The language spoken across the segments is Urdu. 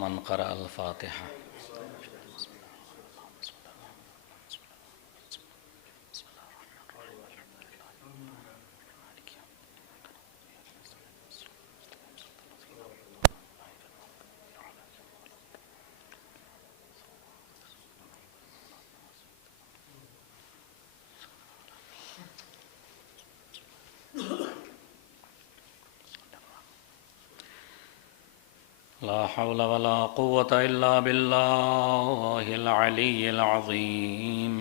من قرأ الفاتحة. لا حول ولا قوة إلا بالله العلي العظيم.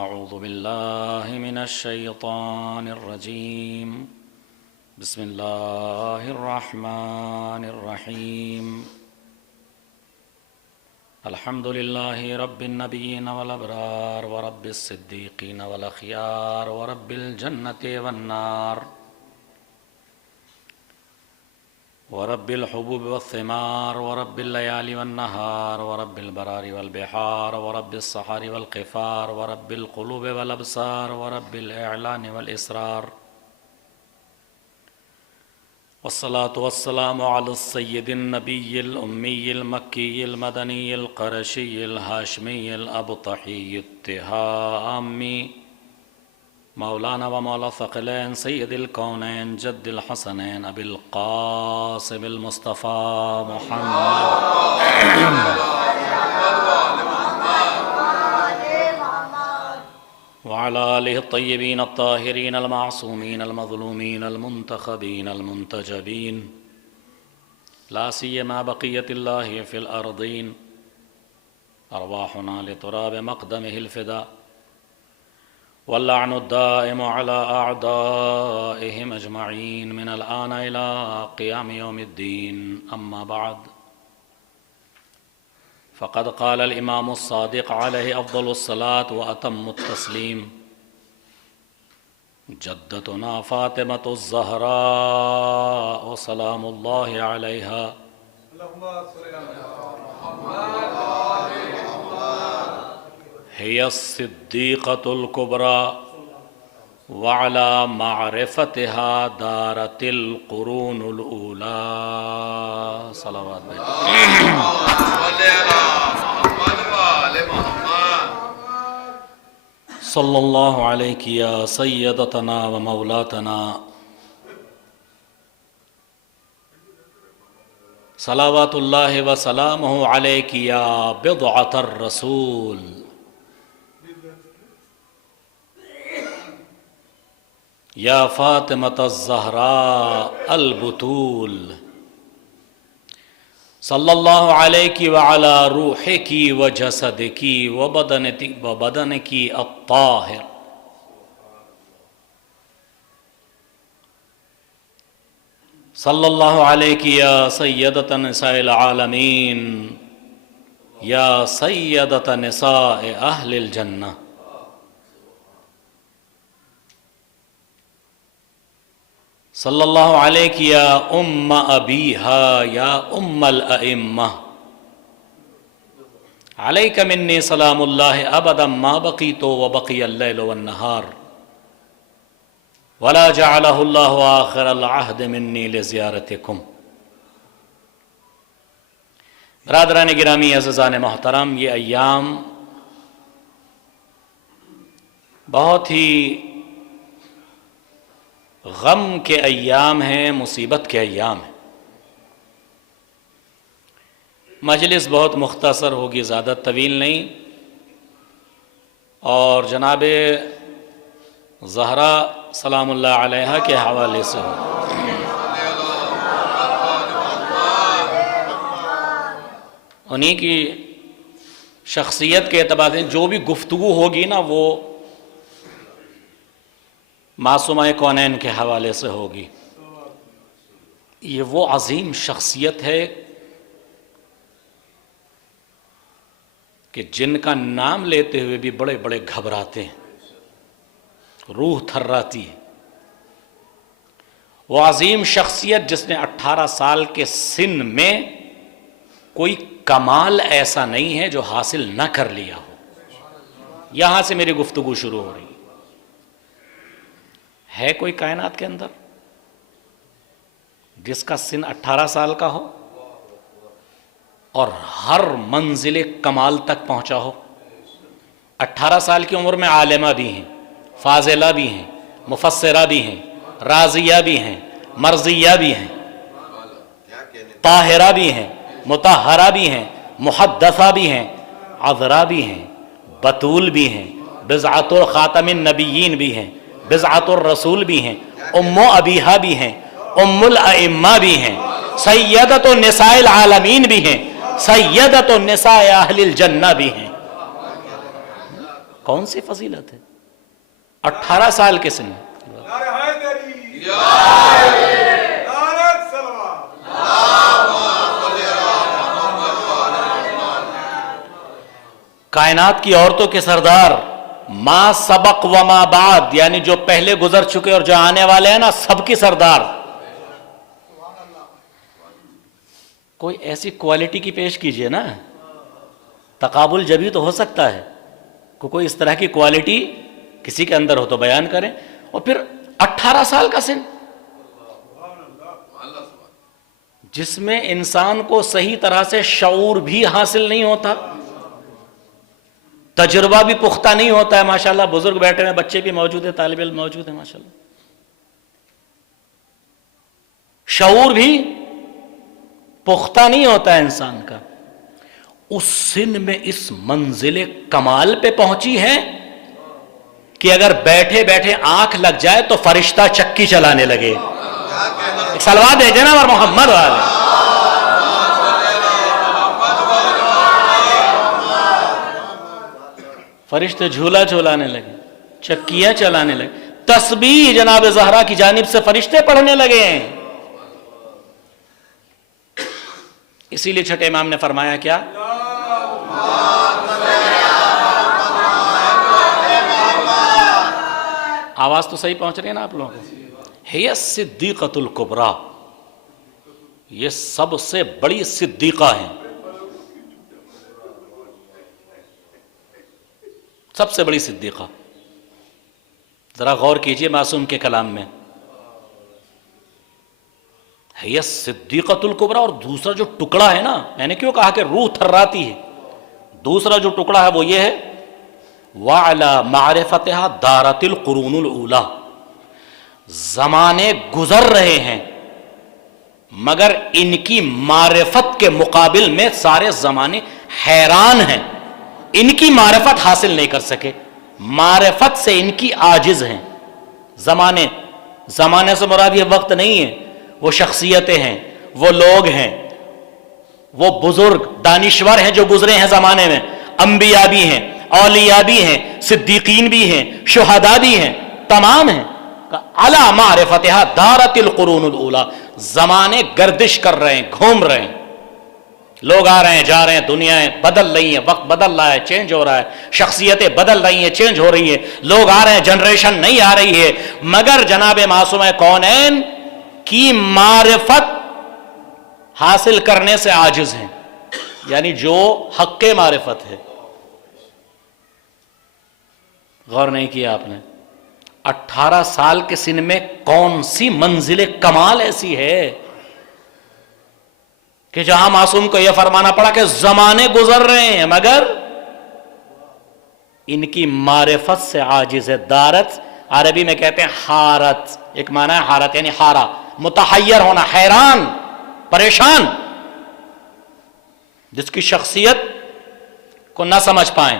أعوذ بالله من الشيطان الرجيم. بسم الله الرحمن الرحيم. الحمد لله رب النبيين والأبرار ورب الصديقين والأخيار ورب الجنة والنار ورب الحبوب والثمار ورب الليالي والنهار ورب البرار والبحار ورب الصحار والقفار ورب القلوب والأبصار ورب الإعلان والإسرار. والصلاة والسلام على السيد النبي الأمي المكي المدني القرشي الهاشمي الأبطحي التهامي مولانا ومولا الثقلين سيد الكونين جد الحسنين أبي القاسم المصطفى محمد وعلى آله الطيبين الطاهرين المعصومين المظلومين المنتخبين المنتجبين لا سيما بقية الله في الأرضين. أرواحنا لتراب مقدمه الفداء واللعن الدائم على أعدائهم أجمعين من الآن إلى قيام يوم الدين. أما بعد، فقد قال الإمام الصادق عليه أفضل الصلاة وأتم التسليم: جدتنا فاطمة الزهراء سلام الله عليها هي الصديقة الكبرى وعلى معرفتها دارت القرون الأولى. صلوات صلى الله عليك يا سيدتنا ومولاتنا. صلوات الله وسلامه عليك يا بضعة الرسول. يا فاطمة الزهراء البتول. صلى الله عليك وعلى روحك وجسدك وبدنك الطاهر. صلى الله عليك يا سيدة نساء العالمين يا سيدة نساء أهل الجنة. صلى الله عليك يا أم أبيها يا أم الأئمة. عليك مني سلام الله أبدا ما بقيت وبقي الليل والنهار ولا جعله الله آخر العهد مني لزيارتكم. برادران گرامی عزیزان محترم، یہ ایام بہت ہی غم کے ایام ہیں، مصیبت کے ایام ہیں. مجلس بہت مختصر ہوگی، زیادہ طویل نہیں، اور جناب زہرا سلام اللہ علیہا کے حوالے سے ہو. انہی کی شخصیت کے اعتبار سے جو بھی گفتگو ہوگی نا، وہ معصومہ کونین کے حوالے سے ہوگی. یہ وہ عظیم شخصیت ہے کہ جن کا نام لیتے ہوئے بھی بڑے بڑے گھبراتے ہیں، روح تھراتی ہے. وہ عظیم شخصیت جس نے 18 سال کے سن میں کوئی کمال ایسا نہیں ہے جو حاصل نہ کر لیا ہو. یہاں سے میری گفتگو شروع ہو رہی ہے. کوئی کائنات کے اندر جس کا سن 18 سال کا ہو؟ اور ہر منزل کمال تک پہنچا ہو. 18 سال کی عمر میں عالمہ بھی ہیں، فاضلہ بھی ہیں، مفسرہ بھی ہیں، راضیہ بھی ہیں، مرضیہ بھی ہیں، طاہرہ بھی ہیں، مطہرہ بھی ہیں، محدثہ بھی ہیں، عذرا بھی ہیں، بتول بھی ہیں، بضعۃ الخاتم النبیین بھی ہیں، بضعۃ الرسول بھی ہیں، ام ابیہا بھی ہیں، ام الائمہ بھی ہیں، سیدۃ النساء العالمین بھی ہیں، سیدۃ النساء اہل الجنہ بھی ہیں. کون سی فضیلت ہے 18 سال کے سن میں. کائنات کی عورتوں کے سردار، ما سبق و ما بعد، یعنی جو پہلے گزر چکے اور جو آنے والے ہیں نا، سب کی سردار. کوئی ایسی کوالٹی کی پیش کیجئے نا، تقابل جبھی تو ہو سکتا ہے. کوئی اس طرح کی کوالٹی کسی کے اندر ہو تو بیان کریں. اور پھر 18 سال کا سن، جس میں انسان کو صحیح طرح سے شعور بھی حاصل نہیں ہوتا، تجربہ بھی پختہ نہیں ہوتا ہے. ماشاءاللہ بزرگ بیٹھے ہیں، بچے بھی موجود ہیں، طالب علم موجود ہیں ماشاءاللہ. شعور بھی پختہ نہیں ہوتا ہے انسان کا. اس سن میں اس منزل کمال پہ پہنچی ہے کہ اگر بیٹھے بیٹھے آنکھ لگ جائے تو فرشتہ چکی چلانے لگے. ایک صلوات بھیجے نا اور محمد والے. فرشتے جھولا جھولانے لگے، چکیاں چلانے لگے، تسبیح جناب زہرا کی جانب سے فرشتے پڑھنے لگے ہیں. اسی لیے چھٹے امام نے فرمایا کیا؟ آواز تو صحیح پہنچ رہی ہے نا آپ لوگوں کو؟ ہے صدیقۃ الکبریٰ، یہ سب سے بڑی صدیقہ ہیں، سب سے بڑی صدیقہ. ذرا غور کیجئے معصوم کے کلام میں. ہے صدیقۃ الکبریٰ، اور دوسرا جو ٹکڑا ہے نا، میں نے کیوں کہا کہ روح تھراتی ہے، دوسرا جو ٹکڑا ہے وہ یہ ہے وَعَلَى مَعْرِفَتِهَا دَارَتِ الْقُرُونُ الْأُولَى. زمانے گزر رہے ہیں مگر ان کی معرفت کے مقابل میں سارے زمانے حیران ہیں. ان کی معرفت حاصل نہیں کر سکے، معرفت سے ان کی عاجز ہیں. زمانے سے مراد یہ وقت نہیں ہے، وہ شخصیتیں ہیں، وہ لوگ ہیں، وہ بزرگ دانشور ہیں جو گزرے ہیں زمانے میں. انبیاء بھی ہیں، اولیاء بھی ہیں، صدیقین بھی ہیں، شہداء بھی ہیں، تمام ہیں. علی معرفتها دارت القرون الاولی. زمانے گردش کر رہے ہیں، گھوم رہے ہیں، لوگ آ رہے ہیں جا رہے ہیں، دنیایں بدل رہی ہیں، وقت بدل رہا ہے، چینج ہو رہا ہے، شخصیتیں بدل رہی ہیں، چینج ہو رہی ہیں، لوگ آ رہے ہیں، جنریشن نہیں آ رہی ہے، مگر جناب معصوم کونین کی معرفت حاصل کرنے سے عاجز ہیں. یعنی جو حق معرفت ہے. غور نہیں کیا آپ نے؟ 18 سال کے سن میں کون سی منزل کمال ایسی ہے کہ جہاں معصوم کو یہ فرمانا پڑا کہ زمانے گزر رہے ہیں مگر ان کی معرفت سے عاجز ہے. دارت عربی میں کہتے ہیں حارت، ایک معنی ہے حارت یعنی حارہ، متحیر ہونا، حیران، پریشان، جس کی شخصیت کو نہ سمجھ پائیں.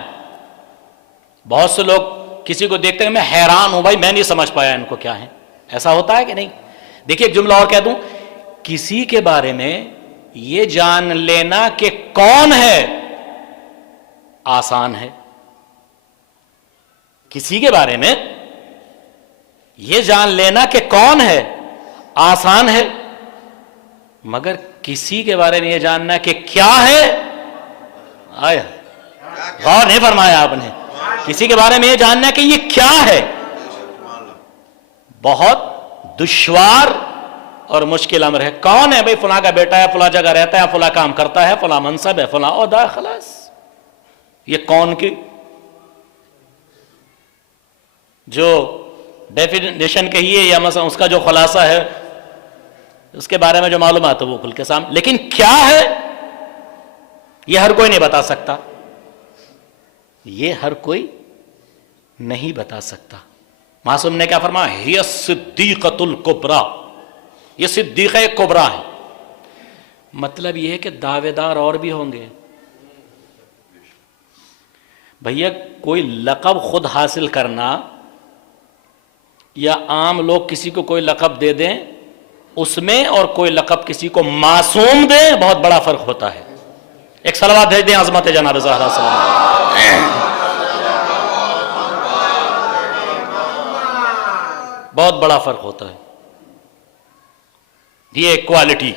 بہت سے لوگ کسی کو دیکھتے ہیں میں حیران ہوں بھائی، میں نہیں سمجھ پایا ان کو کیا ہے. ایسا ہوتا ہے کہ نہیں؟ دیکھیے ایک جملہ اور کہہ دوں، کسی کے بارے میں یہ جان لینا کہ کون ہے آسان ہے. کسی کے بارے میں یہ جان لینا کہ کون ہے آسان ہے، مگر کسی کے بارے میں یہ جاننا کہ کیا ہے، آیا غور نہیں فرمایا آپ نے؟ کسی کے بارے میں یہ جاننا کہ یہ کیا ہے بہت دشوار اور مشکل امر ہے. کون ہے بھئی؟ فلاں کا بیٹا ہے، فلاں جگہ رہتا ہے، فلاں کام کرتا ہے، فلاں منصب ہے، فلاں عہدہ، خلاص. یہ کون کی جو ڈیفینیشن کہیے یا مثلا اس کا جو خلاصہ ہے، اس کے بارے میں جو معلومات ہے وہ کھل کے سامنے. لیکن کیا ہے یہ ہر کوئی نہیں بتا سکتا، یہ ہر کوئی نہیں بتا سکتا۔ معصوم نے کیا فرمایا؟ ہی الصدیقۃ الکبریٰ، یہ صدیقہ کبریٰ ہے۔ مطلب یہ ہے کہ دعوے دار اور بھی ہوں گے۔ بھیا کوئی لقب خود حاصل کرنا یا عام لوگ کسی کو کوئی لقب دے دیں اس میں، اور کوئی لقب کسی کو معصوم دے، بہت بڑا فرق ہوتا ہے۔ ایک صلوات بھیج دیں عظمت جناب زہرا صلی اللہ علیہ وسلم۔ بہت بڑا فرق ہوتا ہے، یہ ایک کوالٹی۔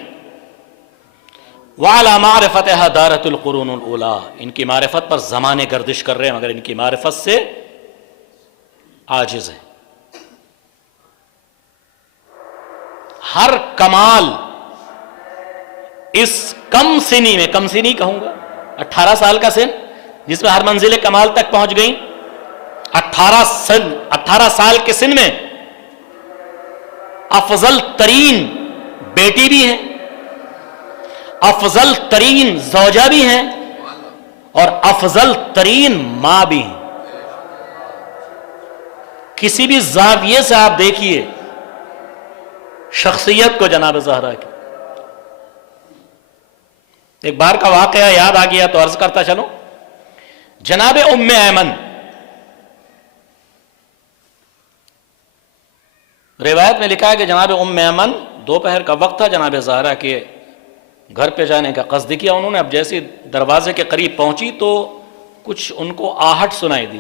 وَعَلَى مَعْرِفَتِهَا دَارَتُ الْقُرُونُ الْأُولَىٰ، ان کی معرفت پر زمانے گردش کر رہے ہیں مگر ان کی معرفت سے عاجز ہیں۔ ہر کمال اس کم سنی میں، کم سنی کہوں گا 18 سال کا سن جس میں ہر منزل کمال تک پہنچ گئی، 18 سال کے سن میں افضل ترین بیٹی بھی ہے، افضل ترین زوجہ بھی ہیں، اور افضل ترین ماں بھی ہیں۔ کسی بھی زاویے سے آپ دیکھیے شخصیت کو جناب زہرا کی۔ ایک بار کا واقعہ یاد آ گیا تو عرض کرتا چلوں۔ جناب ام ایمن، روایت میں لکھا ہے کہ جناب ام ایمن دوپہر کا وقت تھا، جناب زہرا کے گھر پہ جانے کا قصد کیا انہوں نے۔ اب جیسے دروازے کے قریب پہنچی تو کچھ ان کو آہٹ سنائی دی،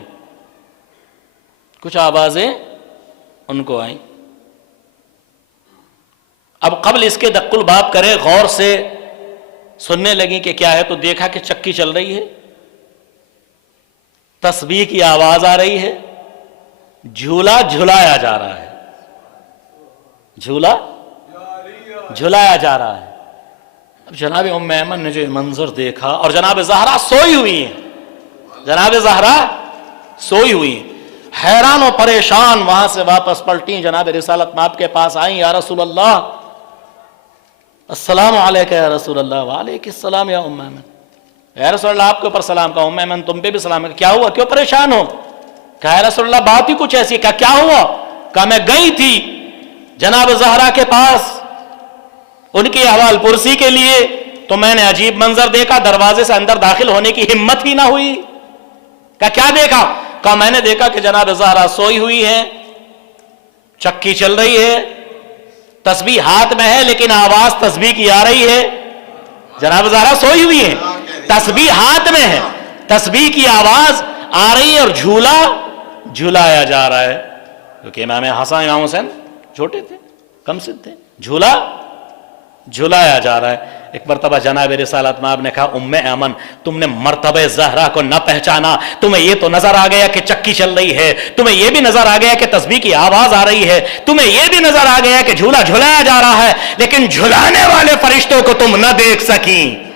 کچھ آوازیں ان کو آئیں۔ اب قبل اس کے دق الباب کرے غور سے سننے لگی کہ کیا ہے، تو دیکھا کہ چکی چل رہی ہے، تسبیح کی آواز آ رہی ہے، جھولا جھلایا جا رہا ہے، جھولا جھلایا جا رہا ہے۔ اب جناب ام ایمن نے جو منظر دیکھا، اور جناب زہرا سوئی ہوئی ہیں، جناب زہرا سوئی ہوئی ہیں، حیران و پریشان وہاں سے واپس پلٹیں، جناب رسالت مآب کے پاس آئیں، یا رسول اللہ السلام علیکہ یا رسول اللہ۔ وعلیکم السلام یا ام ایمن۔ یا رسول اللہ آپ کے اوپر سلام کا، ام ایمن تم پہ بھی سلام ہے۔ کیا ہوا، کیوں پریشان ہو؟ کہا یا رسول اللہ بات ہی کچھ ایسی۔ کہا کیا ہوا؟ کہا میں گئی تھی جناب زہرا کے پاس ان کی احوال پرسی کے لیے، تو میں نے عجیب منظر دیکھا، دروازے سے اندر داخل ہونے کی ہمت ہی نہ ہوئی۔ کہا کیا دیکھا؟ کہا میں نے دیکھا کہ جناب زہرا سوئی ہوئی ہے، چکی چل رہی ہے، تسبیح ہاتھ میں ہے لیکن آواز تسبیح کی آ رہی ہے۔ جناب زہرا سوئی ہوئی ہے، تسبیح ہاتھ میں ہے، تسبیح کی آواز آ رہی ہے، اور جھولا جھلایا جا رہا ہے، کیونکہ امام حسن امام حسین چھوٹے تھے، کم سن تھے، جھولا جھلایا جا رہا ہے۔ ایک مرتبہ جناب رسالت مآب نے کہا ام ایمن تم نے مرتبہ زہرا کو نہ پہچانا، تمہیں یہ تو نظر آ گیا کہ چکی چل رہی ہے، تمہیں یہ بھی نظر آ گیا کہ تسبیح کی آواز آ رہی ہے، تمہیں یہ بھی نظر آ گیا کہ جھولا جھلایا جا رہا ہے، لیکن جھلانے والے فرشتوں کو تم نہ دیکھ سکیں،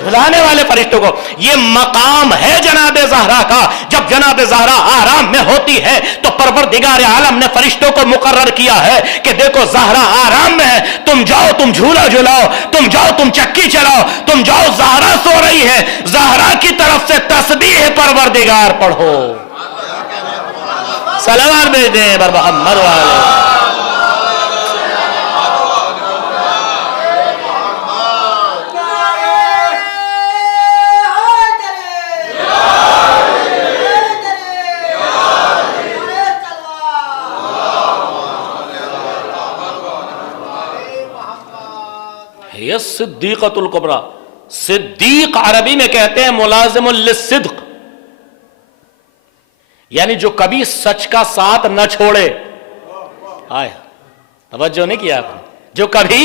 جھلانے والے فرشتوں کو۔ یہ مقام ہے جناب زہرا کا۔ جب جناب زہرا آرام میں ہوتی ہے تو پروردگار عالم نے فرشتوں کو مقرر کیا ہے کہ دیکھو زہرا آرام میں ہے، تم جاؤ تم جھولا جھلاؤ، تم جاؤ تم چکی چلاؤ، تم جاؤ زہرا سو رہی ہے، زہرا کی طرف سے تسبیح پروردگار پڑھو۔ صلوات بھیج دیں بر محمد والے۔ صدیقۃ الکبریٰ، صدیق عربی میں کہتے ہیں ملازم للصدق، یعنی جو کبھی سچ کا ساتھ نہ چھوڑے۔ آئے توجہ نہیں کیا آپ نے؟ جو کبھی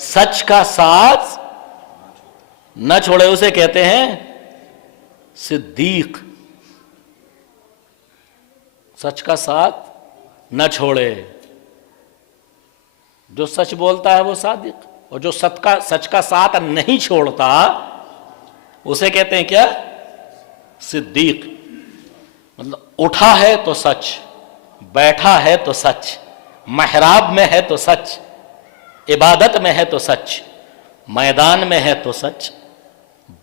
سچ کا ساتھ نہ چھوڑے اسے کہتے ہیں صدیق۔ سچ کا ساتھ نہ چھوڑے، جو سچ بولتا ہے وہ صادق، اور جو سچ کا ساتھ نہیں چھوڑتا اسے کہتے ہیں کیا؟ صدیق۔ مطلب اٹھا ہے تو سچ، بیٹھا ہے تو سچ، محراب میں ہے تو سچ، عبادت میں ہے تو سچ، میدان میں ہے تو سچ،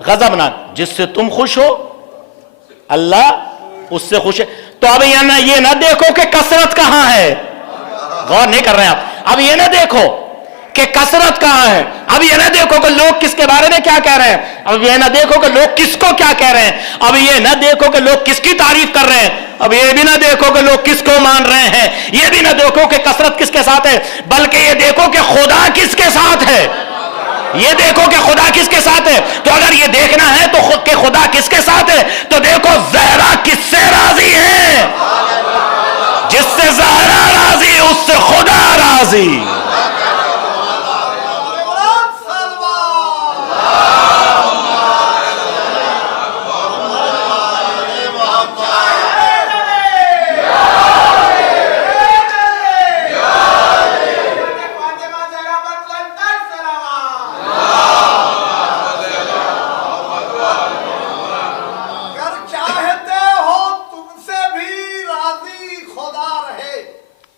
غضبناک، جس سے تم خوش ہو اللہ اس سے خوش ہے. تو اب یہ نہ دیکھو کہ کثرت کہاں ہے، غور نہیں کر رہے ہیں آپ. اب یہ نہ دیکھو کہ کثرت کہاں ہے، اب یہ نہ دیکھو کہ لوگ کس کے بارے میں کیا کہہ رہے ہیں، اب یہ نہ دیکھو کہ لوگ کس کو کیا کہہ رہے ہیں، اب یہ نہ دیکھو کہ لوگ کس کی تعریف کر رہے ہیں، اب یہ بھی نہ دیکھو کہ لوگ کس کو مان رہے ہیں، یہ بھی نہ دیکھو کہ کثرت کس کے ساتھ ہے، بلکہ یہ دیکھو کہ خدا کس کے ساتھ ہے. یہ دیکھو کہ خدا کس کے ساتھ ہے. تو اگر یہ دیکھنا ہے تو کہ خدا کس کے ساتھ ہے، تو دیکھو زہرا کس سے راضی ہے. جس سے زہرا راضی اس سے خدا راضی.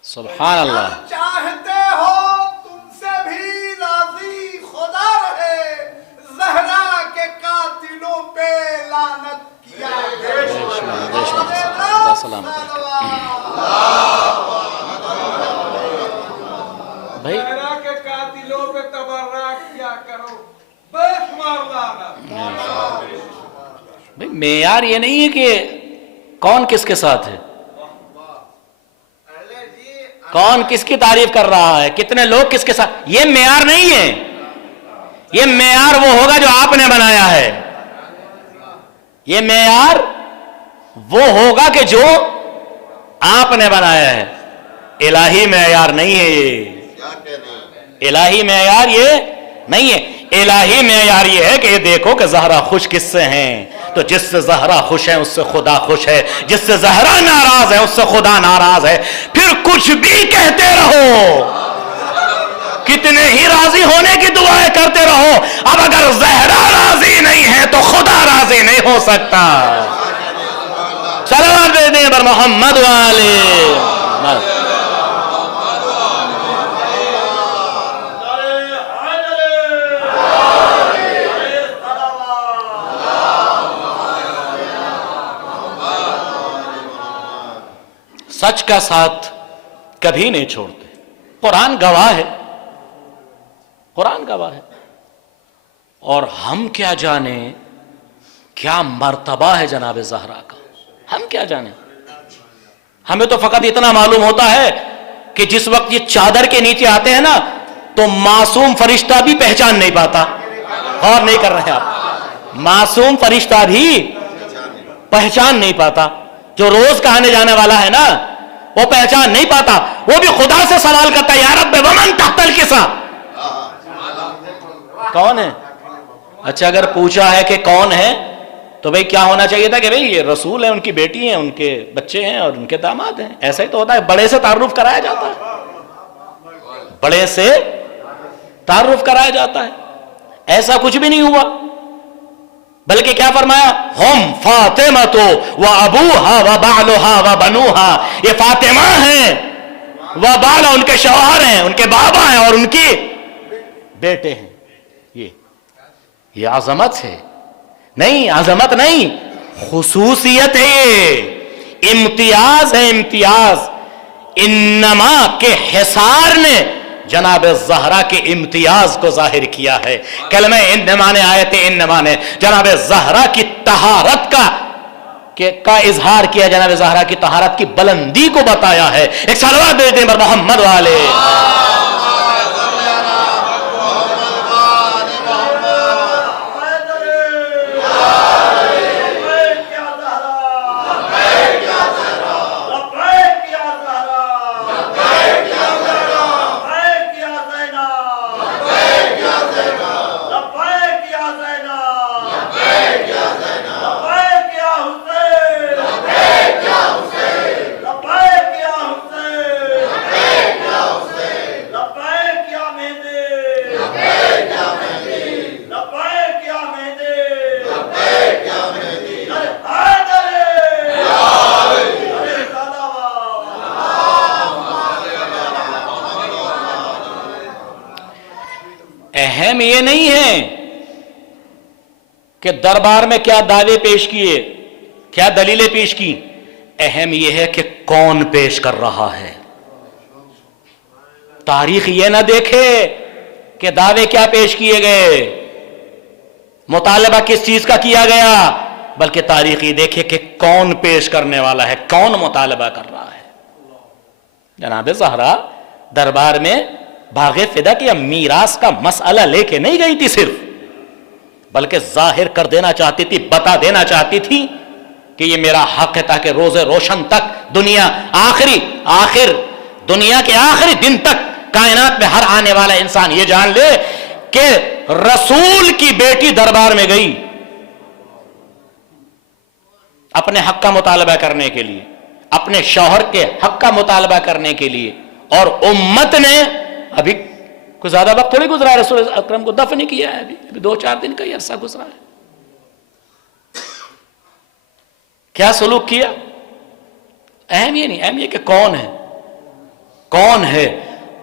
سبحان اللہ. چاہتے ہو تم سے بھی راضی خدا رہے، زہرا کے قاتلوں پہ لعنت کیا بھائی. زہرا کے قاتلوں پہ تبرک کیا کرو، بے شمار لعنت. بھائی معیار یہ نہیں ہے کہ کون کس کے ساتھ ہے، کون کس کی تعریف کر رہا ہے، کتنے لوگ کس کے ساتھ، یہ معیار نہیں ہے. یہ معیار وہ ہوگا جو آپ نے بنایا ہے. یہ معیار وہ ہوگا کہ جو آپ نے بنایا ہے. الہی معیار نہیں ہے یہ، الہی معیار یہ نہیں ہے. الہی معیار یہ ہے کہ یہ دیکھو کہ زہرا خوش کس سے ہیں، تو جس سے زہرا خوش ہے اس سے خدا خوش ہے، جس سے زہرا ناراض ہے اس سے خدا ناراض ہے. پھر کچھ بھی کہتے رہو، کتنے ہی راضی ہونے کی دعائیں کرتے رہو، اب اگر زہرا راضی نہیں ہے تو خدا راضی نہیں ہو سکتا. صلوات دیں پر محمد والے. سچ کا ساتھ کبھی نہیں چھوڑتے. قرآن گواہ ہے، قرآن گواہ ہے. اور ہم کیا جانیں کیا مرتبہ ہے جناب زہرا کا، ہم کیا جانیں. ہمیں تو فقط اتنا معلوم ہوتا ہے کہ جس وقت یہ چادر کے نیچے آتے ہیں نا تو معصوم فرشتہ بھی پہچان نہیں پاتا. غور نہیں کر رہے آپ، معصوم فرشتہ بھی پہچان نہیں پاتا. جو روز کا آنے جانے والا ہے نا وہ پہچان نہیں پاتا، وہ بھی خدا سے سوال کرتا ہے یا رب ومن تحت الکسا، کون ہے. اچھا اگر پوچھا ہے کہ کون ہے تو بھئی کیا ہونا چاہیے تھا کہ بھئی یہ رسول ہیں، ان کی بیٹی ہیں، ان کے بچے ہیں اور ان کے داماد ہیں. ایسا ہی تو ہوتا ہے، بڑے سے تعارف کرایا جاتا ہے، بڑے سے تعارف کرایا جاتا ہے. ایسا کچھ بھی نہیں ہوا، بلکہ کیا فرمایا، ہم فاطمہ و ابوہا و بعلہا و بنوہا، یہ فاطمہ ہیں و بالا ان کے شوہر ہیں، ان کے بابا ہیں اور ان کی بیٹے ہیں. یہ عظمت ہے. نہیں عظمت نہیں، خصوصیت ہے، یہ امتیاز ہے، امتیاز. انما کے حصار نے جناب زہرا کے امتیاز کو ظاہر کیا ہے. کلمہ انما نے، آیت انما نے جناب زہرا کی طہارت کا اظہار کیا، جناب زہرا کی طہارت کی بلندی کو بتایا ہے. ایک صلوات دیتے ہیں پر محمد والے. اہم یہ نہیں ہے کہ دربار میں کیا دعوے پیش کیے، کیا دلیلیں پیش کی، اہم یہ ہے کہ کون پیش کر رہا ہے۔ تاریخ یہ نہ دیکھے کہ دعوے کیا پیش کیے گئے، مطالبہ کس چیز کا کیا گیا، بلکہ تاریخ یہ دیکھے کہ کون پیش کرنے والا ہے، کون مطالبہ کر رہا ہے۔ جناب زہرا دربار میں باغ فدا کی میراث کا مسئلہ لے کے نہیں گئی تھی صرف، بلکہ ظاہر کر دینا چاہتی تھی، بتا دینا چاہتی تھی کہ یہ میرا حق ہے، تاکہ روز روشن تک دنیا دنیا کے آخری دن تک کائنات میں ہر آنے والا انسان یہ جان لے کہ رسول کی بیٹی دربار میں گئی اپنے حق کا مطالبہ کرنے کے لیے، اپنے شوہر کے حق کا مطالبہ کرنے کے لیے، اور امت نے ابھی کوئی زیادہ وقت تھوڑی گزرا ہے، رسول اکرم کو دفن کیا ہے، ابھی 2-4 دن کا ہی عرصہ گزرا ہے۔ کیا سلوک کیا؟ اہم یہ نہیں، اہم یہ کہ کون ہے۔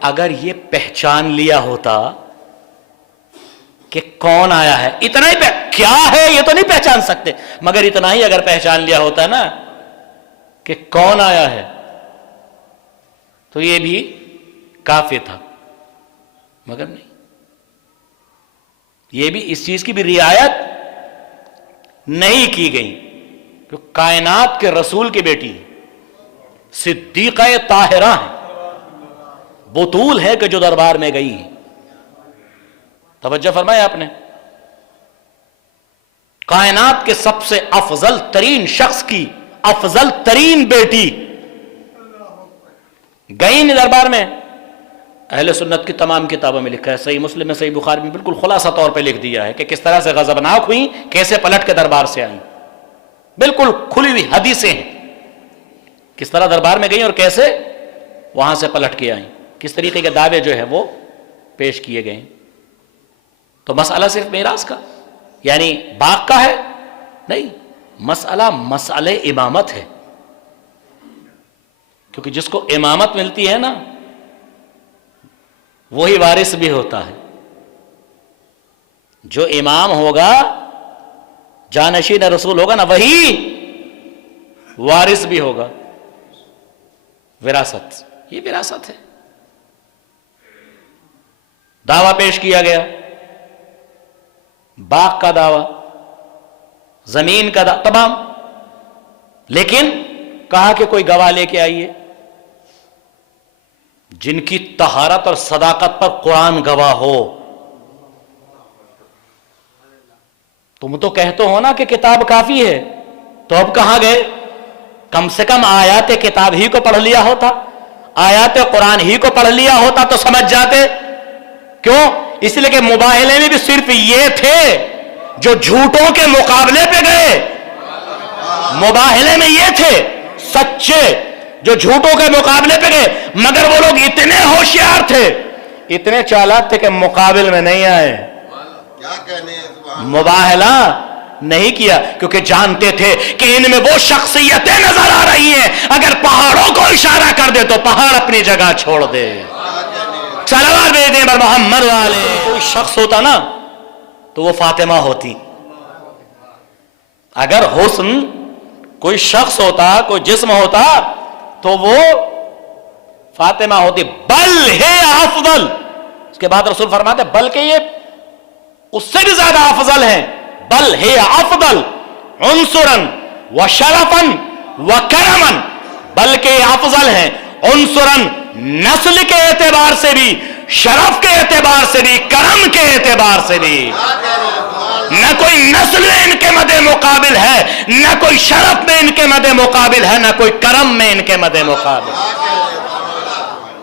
اگر یہ پہچان لیا ہوتا کہ کون آیا ہے، اتنا ہی کیا ہے یہ تو نہیں پہچان سکتے، مگر اتنا ہی اگر پہچان لیا ہوتا نا کہ کون آیا ہے تو یہ بھی کافی تھا، مگر نہیں۔ یہ بھی اس چیز کی بھی رعایت نہیں کی گئی کہ کائنات کے رسول کی بیٹی صدیقہ طاہرہ ہے، بطول ہے کہ جو دربار میں گئی ہے۔ توجہ فرمایا آپ نے، کائنات کے سب سے افضل ترین شخص کی افضل ترین بیٹی گئی نہیں دربار میں۔ اہل سنت کی تمام کتابوں میں لکھا ہے، صحیح مسلم میں، صحیح بخاری میں بالکل خلاصہ طور پہ لکھ دیا ہے کہ کس طرح سے غضبناک ہوئی، کیسے پلٹ کے دربار سے آئیں، بالکل کھلی ہوئی حدیثیں ہیں، کس طرح دربار میں گئیں اور کیسے وہاں سے پلٹ کے آئیں، کس طریقے کے دعوے جو ہے وہ پیش کیے گئے۔ تو مسئلہ صرف میراث کا یعنی باغ کا ہے نہیں، مسئلہ امامت ہے، کیونکہ جس کو امامت ملتی ہے نا وہی وارث بھی ہوتا ہے۔ جو امام ہوگا، جانشین رسول ہوگا نا، وہی وارث بھی ہوگا۔ وراثت، یہ وراثت ہے۔ دعویٰ پیش کیا گیا، باغ کا دعویٰ، زمین کا دعویٰ، تمام، لیکن کہا کہ کوئی گواہ لے کے آئیے جن کی طہارت اور صداقت پر قرآن گواہ ہو۔ تم تو کہتے ہو نا کہ کتاب کافی ہے، تو اب کہاں گئے؟ کم سے کم آیات کتاب ہی کو پڑھ لیا ہوتا، آیات قرآن ہی کو پڑھ لیا ہوتا تو سمجھ جاتے۔ کیوں؟ اس لیے کہ مباہلے میں بھی صرف یہ تھے جو جھوٹوں کے مقابلے پہ گئے، مباہلے میں یہ تھے سچے جو جھوٹوں کے مقابلے پہ گئے، مگر وہ لوگ اتنے ہوشیار تھے، اتنے چالاک تھے کہ مقابل میں نہیں آئے، مباہلہ نہیں کیا، کیونکہ جانتے تھے کہ ان میں وہ شخصیتیں نظر آ رہی ہیں، اگر پہاڑوں کو اشارہ کر دے تو پہاڑ اپنی جگہ چھوڑ دے۔ صلوات بھیجیں بر محمد والے۔ کوئی شخص ہوتا نا تو وہ فاطمہ ہوتی، اگر حسن کوئی شخص ہوتا، کوئی جسم ہوتا تو وہ فاطمہ ہوتی، بل ہے افضل۔ اس کے بعد رسول فرماتے بلکہ یہ اس سے بھی زیادہ افضل ہے، بل ہے افضل عنصرا و شرفا و کرما، بلکہ یہ افضل ہے عنصرا، نسل کے اعتبار سے بھی، شرف کے اعتبار سے بھی، کرم کے اعتبار سے بھی۔ نہ کوئی نسل میں ان کے مد مقابل ہے، نہ کوئی شرف میں ان کے مد مقابل ہے، نہ کوئی کرم میں ان کے مد مقابل۔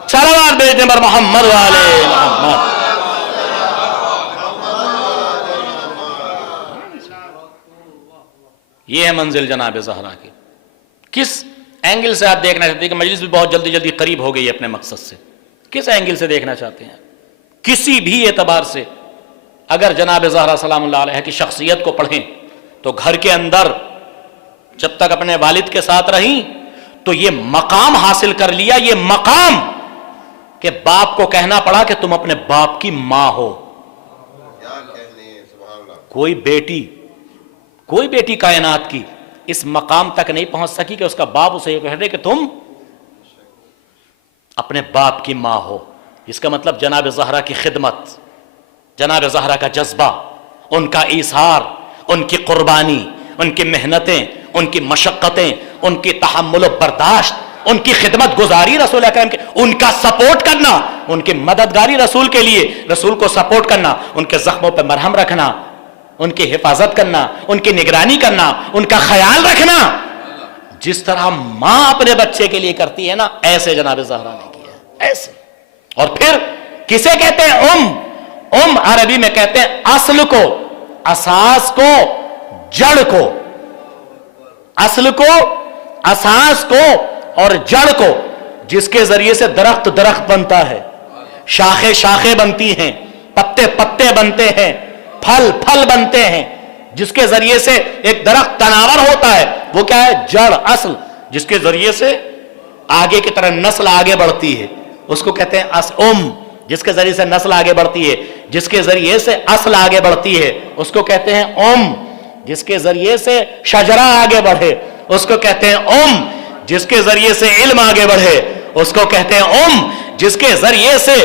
صلوات بھیجیں بر محمد والے محمد۔ یہ ہے منزل جناب زہرا کی۔ کس اینگل سے آپ دیکھنا چاہتے ہیں کہ مجلس بھی بہت جلدی جلدی قریب ہو گئی ہے اپنے مقصد سے، کس اینگل سے دیکھنا چاہتے ہیں؟ کسی بھی اعتبار سے اگر جناب زہرا سلام اللہ علیہ کی شخصیت کو پڑھیں تو گھر کے اندر جب تک اپنے والد کے ساتھ رہیں تو یہ مقام حاصل کر لیا، یہ مقام کہ باپ کو کہنا پڑا کہ تم اپنے باپ کی ماں ہو۔ کوئی بیٹی کوئی بیٹی کائنات کی اس مقام تک نہیں پہنچ سکی کہ اس کا باپ اسے یہ کہہ دے کہ تم اپنے باپ کی ماں ہو. اس کا مطلب جناب زہرا کی خدمت، جناب زہرا کا جذبہ، ان کا ایثار، ان کی قربانی، ان کی محنتیں، ان کی مشقتیں، ان کی تحمل و برداشت، ان کی خدمت گزاری رسول اکرم کے، ان کا سپورٹ کرنا، ان کی مددگاری رسول کے لیے، رسول کو سپورٹ کرنا، ان کے زخموں پہ مرہم رکھنا، ان کی حفاظت کرنا، ان کی نگرانی کرنا، ان کا خیال رکھنا، جس طرح ماں اپنے بچے کے لیے کرتی ہے نا، ایسے جناب زہرا نے کیا ایسے. اور پھر کسے کہتے ہیں ام عربی میں کہتے ہیں اصل کو، اساس کو، جڑ کو، اصل کو، اساس کو اور جڑ کو، جس کے ذریعے سے درخت بنتا ہے، شاخیں بنتی ہیں، پتے بنتے ہیں، پھل بنتے ہیں، جس کے ذریعے سے ایک درخت تناور ہوتا ہے. وہ کیا ہے؟ جڑ، اصل، جس کے ذریعے سے آگے کی طرح نسل آگے بڑھتی ہے، اس کو کہتے ہیں جس کے ذریعے سے نسل آگے بڑھتی ہے، جس کے ذریعے سے اصل آگے بڑھتی ہے، اس کو کہتے ہیں جس کے ذریعے سے شجرہ آگے بڑھے، اس کو کہتے ہیں جس کے ذریعے سے علم آگے بڑھے، اس کو کہتے ہیں جس کے ذریعے سے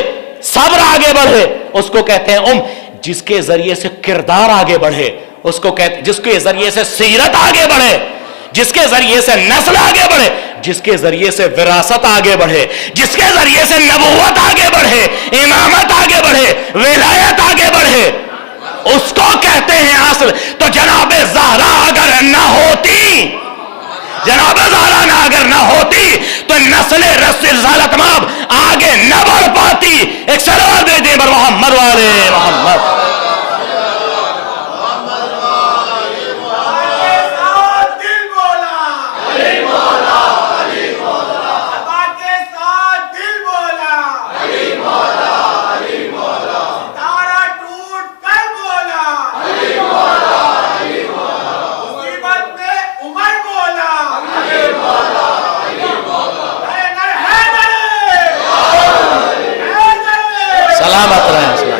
صبر آگے بڑھے، اس کو کہتے ہیں جس کے ذریعے سے کردار آگے بڑھے، اس کو کہتے جس کے ذریعے سے سیرت آگے بڑھے، جس کے ذریعے سے نسل آگے بڑھے، جس کے ذریعے سے وراثت آگے بڑھے، جس کے ذریعے سے نبوت آگے بڑھے، امامت آگے بڑھے، ولایت آگے بڑھے، اس کو کہتے ہیں اصل. تو جناب زہرا اگر نہ ہوتی، جناب زہرا اگر نہ ہوتی تو نسل رسالت ماب آگے نہ بڑھ پاتی. ایک صلوات دے دیں بر محمد والے محمد. سلامت رہیں، جن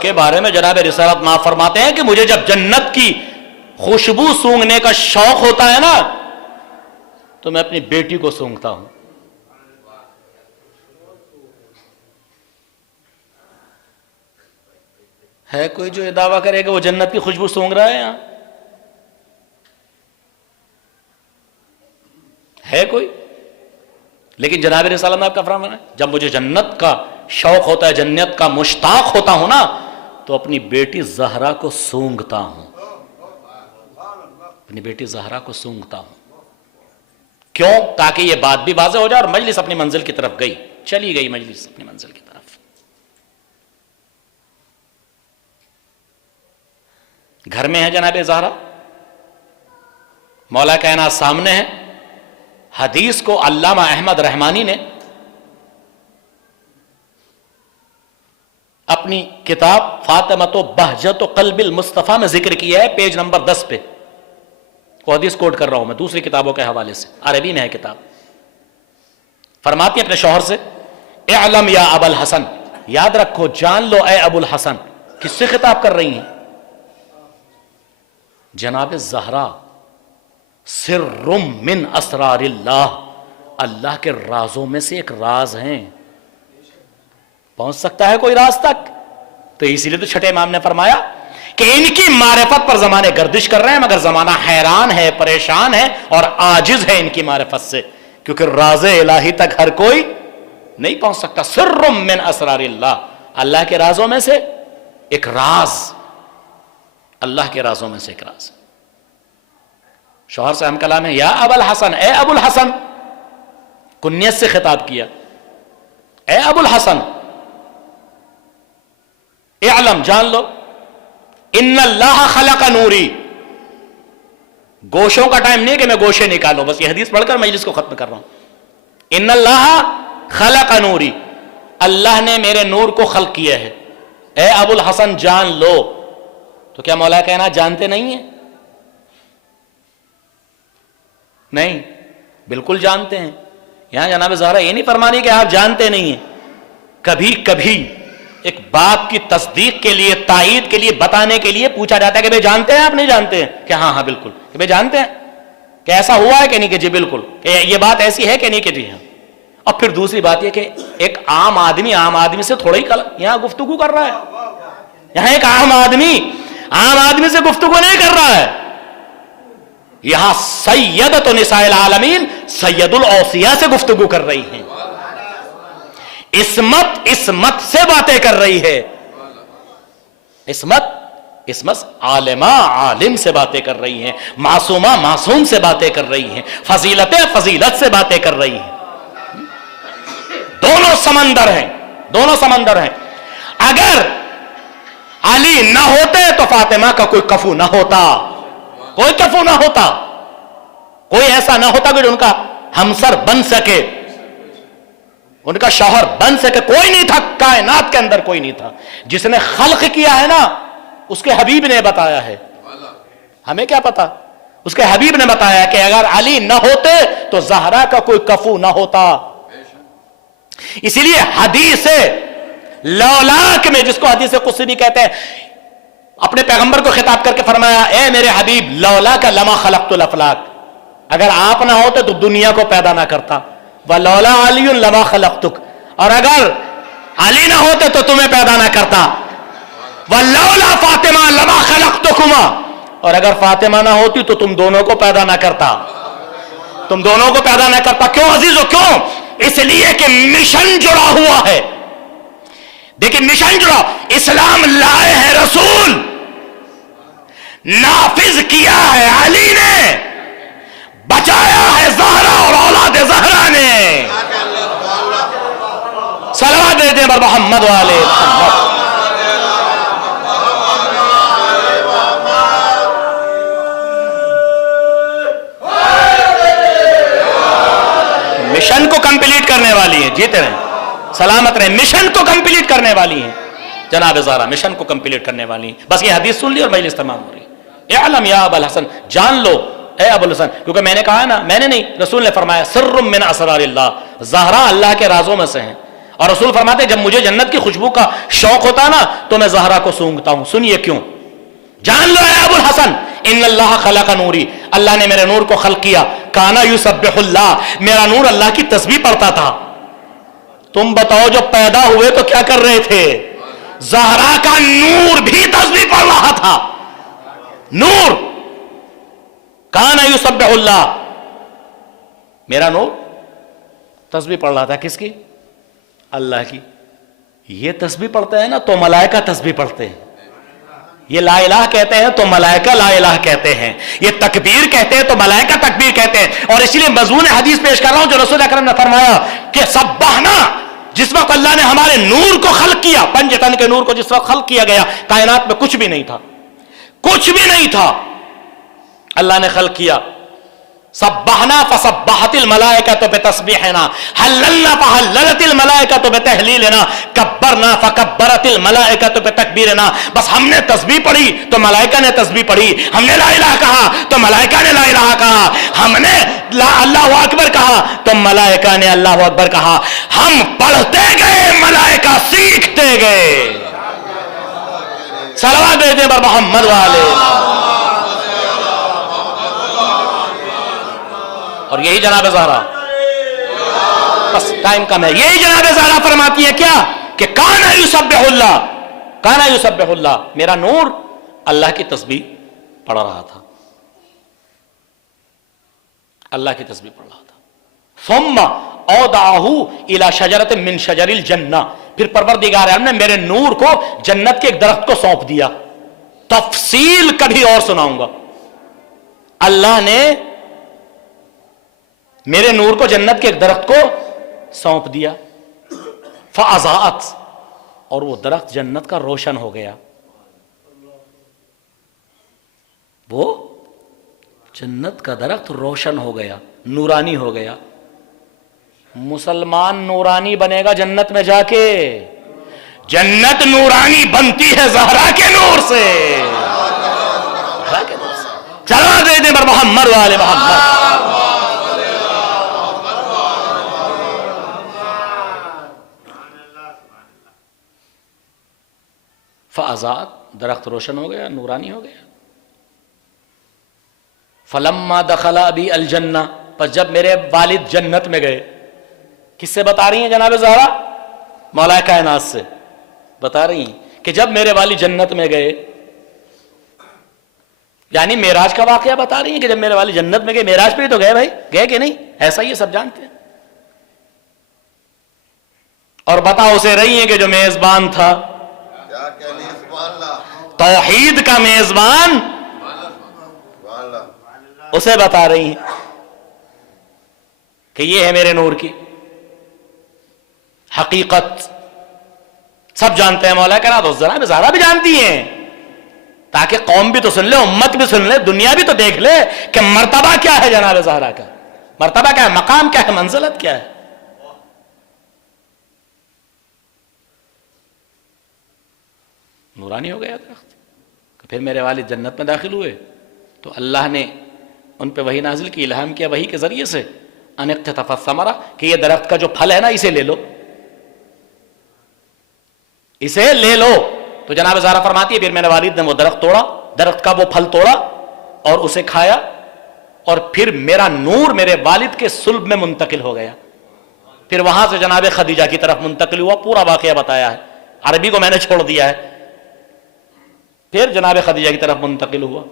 کے بارے میں جناب رسالت ماں فرماتے ہیں کہ مجھے جب جنت کی خوشبو سونگھنے کا شوق ہوتا ہے نا تو میں اپنی بیٹی کو سونگھتا ہوں. ہے کوئی جو یہ دعویٰ کرے کہ وہ جنت کی خوشبو سونگھ رہا ہے؟ یہاں ہے کوئی؟ لیکن جناب رسالت میں آپ کا فرمان ہے جب مجھے جنت کا شوق ہوتا ہے، جنت کا مشتاق ہوتا ہوں نا، تو اپنی بیٹی زہرا کو سونگھتا ہوں، اپنی بیٹی زہرا کو سونگھتا ہوں. کیوں؟ تاکہ یہ بات بھی واضح ہو جائے اور مجلس اپنی منزل کی طرف چلی گئی مجلس اپنی منزل کی طرف. گھر میں ہے جناب زہرا، مولا کائنات سامنے ہے. حدیث کو علامہ احمد رحمانی نے اپنی کتاب فاطمۃ و بہجت و قلب المصطفیٰ میں ذکر کیا ہے، پیج نمبر 10 پہ. وہ حدیث کوٹ کر رہا ہوں میں دوسری کتابوں کے حوالے سے، عربی میں ہے کتاب. فرماتی اپنے شوہر سے، اعلم یا ابا الحسن، یاد رکھو، جان لو اے ابو الحسن. کس سے خطاب کر رہی ہیں؟ جناب زہرا سر من اسرار اللہ، اللہ کے رازوں میں سے ایک راز ہیں. پہنچ سکتا ہے کوئی راز تک؟ تو اسی لیے تو چھٹے امام نے فرمایا کہ ان کی معرفت پر زمانے گردش کر رہے ہیں، مگر زمانہ حیران ہے، پریشان ہے اور عاجز ہے ان کی معرفت سے، کیونکہ راز الہی تک ہر کوئی نہیں پہنچ سکتا. سر من اسرار اللہ، اللہ کے رازوں میں سے ایک راز، اللہ کے رازوں میں سے ایک راز. شوہر سے ہم کلام ہے، یا ابو الحسن، اے ابو الحسن، کنیت سے خطاب کیا، اے ابو الحسن، اعلم، جان لو، ان اللہ خلق نوری. گوشوں کا ٹائم نہیں کہ میں گوشے نکالوں، بس یہ حدیث پڑھ کر مجلس کو ختم کر رہا ہوں. ان اللہ خلق نوری، اللہ نے میرے نور کو خلق کیا ہے. اے ابو الحسن جان لو. تو کیا مولا کہنا جانتے نہیں ہیں؟ نہیں، بالکل جانتے ہیں. یہاں جناب زہرا یہ نہیں فرما رہی کہ آپ جانتے نہیں ہیں، کبھی کبھی ایک بات کی تصدیق کے لیے، تائید کے لیے، بتانے کے لیے پوچھا جاتا ہے کہ بھئی جانتے ہیں آپ؟ نہیں جانتے ہیں کہ ہاں بالکل، کہ بھئی جانتے ہیں کہ ایسا ہوا ہے کہ نہیں، کہ جی بالکل، کہ یہ بات ایسی ہے کہ نہیں، کہ جی ہاں۔ اور پھر دوسری بات یہ کہ ایک عام آدمی سے تھوڑا ہی یہاں گفتگو کر رہا ہے، یہاں ایک عام آدمی سے گفتگو نہیں کر رہا ہے، یہاں سیدۃ نساء العالمین سید الاوصیاء سے گفتگو کر رہی ہیں، عصمت سے باتیں کر رہی ہے، عصمت عالم سے باتیں کر رہی ہیں، معصوم سے باتیں کر رہی ہیں، فضیلت سے باتیں کر رہی ہیں۔ دونوں سمندر ہیں۔ اگر علی نہ ہوتے تو فاطمہ کا کوئی کفو نہ ہوتا، کوئی ایسا نہ ہوتا کہ جو ان کا ہمسر بن سکے، ان کا شوہر بن سکے، کوئی نہیں تھا، کائنات کے اندر کوئی نہیں تھا۔ جس نے خلق کیا ہے نا، اس کے حبیب نے بتایا ہے، ہمیں کیا پتا، اس کے حبیب نے بتایا کہ اگر علی نہ ہوتے تو زہرا کا کوئی کفو نہ ہوتا۔ اسی لیے حدیث لولاک میں، جس کو حدیث قدسی بھی کہتے ہیں، اپنے پیغمبر کو خطاب کر کے فرمایا، اے میرے حبیب، لولاک لما خلقت الافلاک، اگر آپ نہ ہوتے تو دنیا کو پیدا نہ کرتا، وَلَوْلَا عَلِيٌّ لَمَا خَلَقْتُكَ، اور اگر علی نہ ہوتے تو تمہیں پیدا نہ کرتا، وَلَوْلَا فاطمہ لَمَا خَلَقْتُكُمَا، اور اگر فاطمہ نہ ہوتی تو تم دونوں کو پیدا نہ کرتا، کیوں عزیزو؟ کیوں؟ اس لیے کہ مشن جڑا ہوا ہے۔ دیکھیں مشن جڑا، اسلام لائے ہے رسول، نافذ کیا ہے علی نے، بچایا ہے زہرا اور اولاد زہرا نے۔ صلوات دیتے ہیں بر محمد والے محمد۔ مشن کو کمپلیٹ کرنے والی ہیں، جیتے رہیں، سلامت رہیں، مشن کو کمپلیٹ کرنے والی ہیں جناب زہرا، مشن کو کمپلیٹ کرنے والی ہیں۔ بس یہ حدیث سن لی اور مجلس تمام ہو رہی ہے۔ اعلم یا ابا الحسن، جان لو اے ابو الحسن، کیونکہ میں نے کہا نا، میں نے نہیں، رسول نے فرمایا، سر من اسرار اللہ، زہرا اللہ کے رازوں میں سے ہیں، اور رسول فرماتے ہیں جب مجھے جنت کی خوشبو کا شوق ہوتا نا تو میں زہرا کو سونگتا ہوں۔ سنیے کیوں، جان لو اے ابو الحسن، ان اللہ خلق نوری، اللہ نے میرے نور کو خلق کیا، کانا یسبح اللہ، میرا نور اللہ کی تسبیح پڑھتا تھا۔ تم بتاؤ جو پیدا ہوئے تو کیا کر رہے تھے؟ زہرا کا نور بھی تسبیح پڑھ رہا تھا، نور کانا یسبح اللہ، میرا نور تسبیح پڑھ رہا تھا، کس کی؟ اللہ کی۔ یہ تسبیح پڑھتے ہیں نا تو ملائکہ تسبیح پڑھتے ہیں، یہ لا الہ کہتے ہیں تو ملائکہ لا الہ کہتے ہیں، یہ تکبیر کہتے ہیں تو ملائکہ تکبیر کہتے ہیں۔ اور اس لیے مضمون حدیث پیش کر رہا ہوں جو رسول اکرم نے فرمایا کہ سبحنا، جس وقت اللہ نے ہمارے نور کو خلق کیا، پنجتن کے نور کو جس وقت خلق کیا گیا، کائنات میں کچھ بھی نہیں تھا، اللہ نے خلق کیا، سبحنا فسبحت الملائکۃ بتسبیحنا، حللنا فحللت الملائکۃ بتحلیلنا، کبرنا فکبرت الملائکۃ بتکبیرنا۔ بس ہم نے تسبیح پڑھی تو ملائکہ نے تسبیح پڑھی، ہم نے لا الہ کہا تو ملائکہ نے لا الہ کہا، ہم نے اللہ اکبر کہا تو ملائکہ نے اللہ اکبر کہا۔ ہم پڑھتے گئے، ملائکہ سیکھتے گئے۔ صلوات دیتے بر محمد والے۔ اور یہی جناب زہرا، بس ٹائم کم ہے، یہی جناب زہرا فرماتی ہے کیا کہ کانا یسبح اللہ، میرا نور اللہ کی تسبیح پڑھ رہا تھا، اللہ کی تسبیح پڑھ رہا تھا۔ ثم اودعہ الی شجرۃ من شجر الجنہ، پھر پروردگار عالم نے میرے نور کو جنت کے ایک درخت کو سونپ دیا۔ تفصیل کبھی اور سناؤں گا۔ اللہ نے میرے نور کو جنت کے ایک درخت کو سونپ دیا، فاضاءت، اور وہ درخت جنت کا روشن ہو گیا، وہ جنت کا درخت روشن ہو گیا، نورانی ہو گیا۔ مسلمان نورانی بنے گا جنت میں جا کے، جنت نورانی بنتی ہے زہرا کے نور سے، چلا دے دے بر محمد والے محمد۔ فازاد، درخت روشن ہو گیا، نورانی ہو گیا. فلما دخل ابی الجنہ، پس جب میرے والد جنت میں گئے. کس سے بتا رہی ہیں جناب زہرا؟ مولا کائنات سے بتا رہی ہیں کہ جب میرے والد جنت میں گئے، یعنی معراج کا واقعہ بتا رہی ہیں کہ جب میرے والد جنت میں گئے. معراج پہ ہی تو گئے بھائی، گئے کہ نہیں؟ ایسا یہ سب جانتے ہیں. اور بتا اسے رہی ہیں کہ جو میزبان تھا، توحید کا میزبان، اسے بتا رہی ہیں کہ یہ ہے میرے نور کی حقیقت. سب جانتے ہیں مولا کرا، تو ذرا زہرا بھی جانتی ہیں، تاکہ قوم بھی تو سن لے، امت بھی سن لے، دنیا بھی تو دیکھ لے کہ مرتبہ کیا ہے جناب زہرا کا، مرتبہ کیا ہے، مقام کیا ہے، منزلت کیا ہے. نورانی ہو گیا درخت. پھر میرے والد جنت میں داخل ہوئے تو اللہ نے ان پہ وحی نازل کی، الہام کیا وحی کے ذریعے سے، ان اقتطف الثمرہ، کہ یہ درخت کا جو پھل ہے نا اسے لے لو، اسے لے لو. تو جناب زہرا فرماتی ہے پھر میرے والد نے وہ درخت توڑا، درخت کا وہ پھل توڑا اور اسے کھایا، اور پھر میرا نور میرے والد کے صلب میں منتقل ہو گیا. پھر وہاں سے جناب خدیجہ کی طرف منتقل ہوا. پورا واقعہ بتایا ہے، عربی کو میں نے چھوڑ دیا ہے. پھر جناب خدیجہ کی طرف منتقل ہوا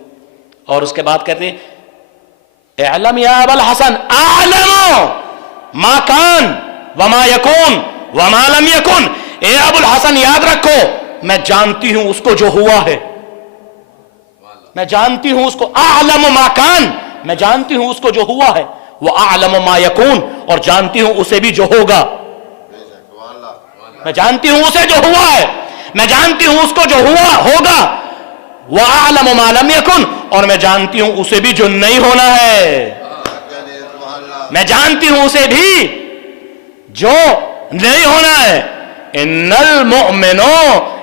اور اس کے بعد کہتے ہیں اعلم یا ابا الحسن اعلم ما کان وما یکون وما لم یکن. اے ابو الحسن یاد رکھو، میں جانتی ہوں اس کو جو ہوا ہے، میں جانتی ہوں اس کو. اعلم ما کان، میں جانتی ہوں اس کو جو ہوا ہے. وہ اعلم ما یکون، اور جانتی ہوں اسے بھی جو ہوگا. میں جانتی ہوں اسے جو ہوا ہے، میں جانتی ہوں اس کو جو ہوا ہوگا. وَأَعْلَمُ مَا لَمْ يَكُنْ، اور میں جانتی ہوں اسے بھی جو نہیں ہونا ہے. میں جانتی ہوں اسے بھی جو نہیں ہونا ہے. ان المؤمن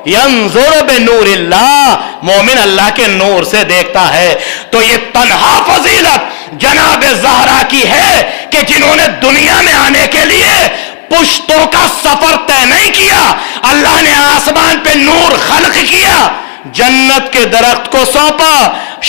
ينظر بنور اللہ، مومن اللہ کے نور سے دیکھتا ہے. تو یہ تنہا فضیلت جناب زہرا کی ہے کہ جنہوں نے دنیا میں آنے کے لیے پشتوں کا سفر طے نہیں کیا، اللہ نے آسمان پہ نور خلق کیا، جنت کے درخت کو سونپا،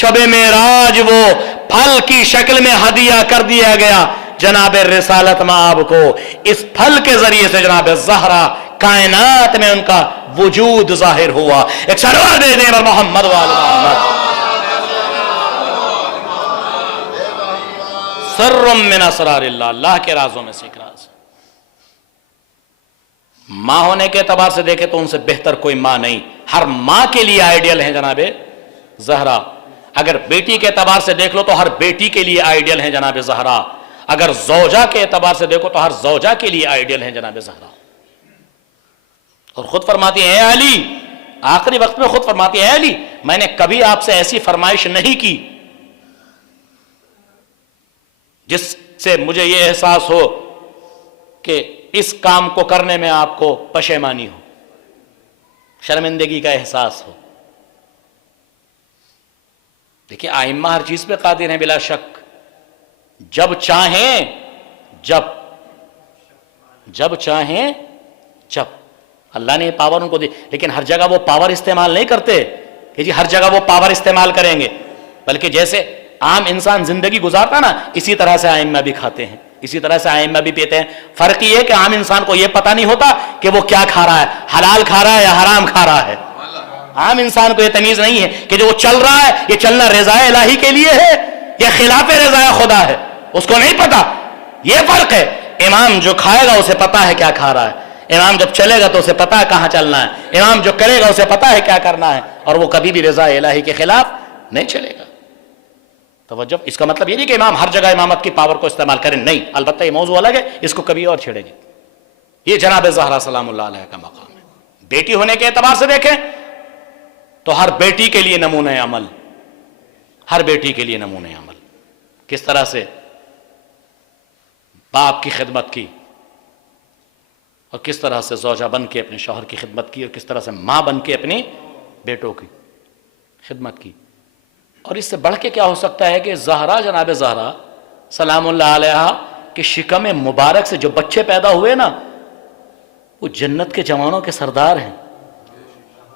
شب معراج وہ پھل کی شکل میں ہدیہ کر دیا گیا جناب رسالت مآب کو. اس پھل کے ذریعے سے جناب زہرا کائنات میں ان کا وجود ظاہر ہوا. ایک سرور دے دیں محمد وآل محمد. سر من اسرار اللہ، اللہ کے رازوں میں سے ایک راز. ماں ہونے کے اعتبار سے دیکھیں تو ان سے بہتر کوئی ماں نہیں. ہر ماں کے لیے آئیڈیل ہیں جناب زہرا. اگر بیٹی کے اعتبار سے دیکھ لو تو ہر بیٹی کے لیے آئیڈیل ہیں جناب زہرا. اگر زوجہ کے اعتبار سے دیکھو تو ہر زوجہ کے لیے آئیڈیل ہیں جناب زہرا. اور خود فرماتی ہیں اے علی، آخری وقت میں خود فرماتی ہیں اے علی، میں نے کبھی آپ سے ایسی فرمائش نہیں کی جس سے مجھے یہ احساس ہو کہ اس کام کو کرنے میں آپ کو پشیمانی ہو، شرمندگی کا احساس ہو. دیکھیں آئمہ ہر چیز پہ قادر ہیں بلا شک، جب چاہیں جب چاہیں جب. اللہ نے یہ پاور ان کو دی، لیکن ہر جگہ وہ پاور استعمال نہیں کرتے کہ جی ہر جگہ وہ پاور استعمال کریں گے، بلکہ جیسے عام انسان زندگی گزارتا نا اسی طرح سے آئمہ بھی کھاتے ہیں، اسی طرح سے آئمہ بھی پیتے ہیں. فرق یہ ہے کہ عام انسان کو یہ پتہ نہیں ہوتا کہ وہ کیا کھا رہا ہے، حلال کھا رہا ہے یا حرام کھا رہا ہے. عام انسان کو یہ تمیز نہیں ہے کہ جو وہ چل رہا ہے یہ چلنا رضا الہی کے لیے ہے یا خلاف رضا خدا ہے، اس کو نہیں پتا. یہ فرق ہے. امام جو کھائے گا اسے پتا ہے کیا کھا رہا ہے، امام جب چلے گا تو اسے پتا ہے کہاں چلنا ہے، امام جو کرے گا اسے پتا ہے کیا کرنا ہے، اور وہ کبھی بھی رضا الہی کے خلاف نہیں چلے گا. توجہ. اس کا مطلب یہ نہیں کہ امام ہر جگہ امامت کی پاور کو استعمال کریں، نہیں، البتہ یہ موضوع الگ ہے، اس کو کبھی اور چھیڑیں گے. یہ جناب زہرا سلام اللہ علیہ کا مقام ہے. بیٹی ہونے کے اعتبار سے دیکھیں تو ہر بیٹی کے لیے نمونہ عمل، ہر بیٹی کے لیے نمونہ عمل. کس طرح سے باپ کی خدمت کی، اور کس طرح سے زوجہ بن کے اپنے شوہر کی خدمت کی، اور کس طرح سے ماں بن کے اپنے بیٹوں کی خدمت کی. اور اس سے بڑھ کے کیا ہو سکتا ہے کہ زہرا جناب زہرا سلام اللہ علیہ کہ شکم مبارک سے جو بچے پیدا ہوئے نا وہ جنت کے جوانوں کے سردار ہیں.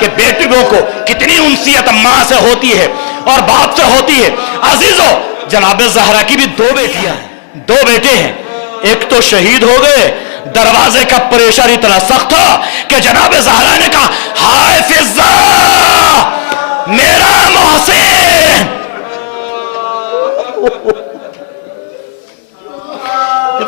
کہ بیٹیوں کو کتنی انسیت ماں سے ہوتی ہے اور باپ سے ہوتی ہے. عزیزو جناب زہرا کی بھی 2 بیٹیاں ہیں، 2 بیٹے ہیں. ایک تو شہید ہو گئے، دروازے کا پریشر اتنا سخت تھا کہ جناب زہرا نے کہا ہائے فضہ میرا محسن.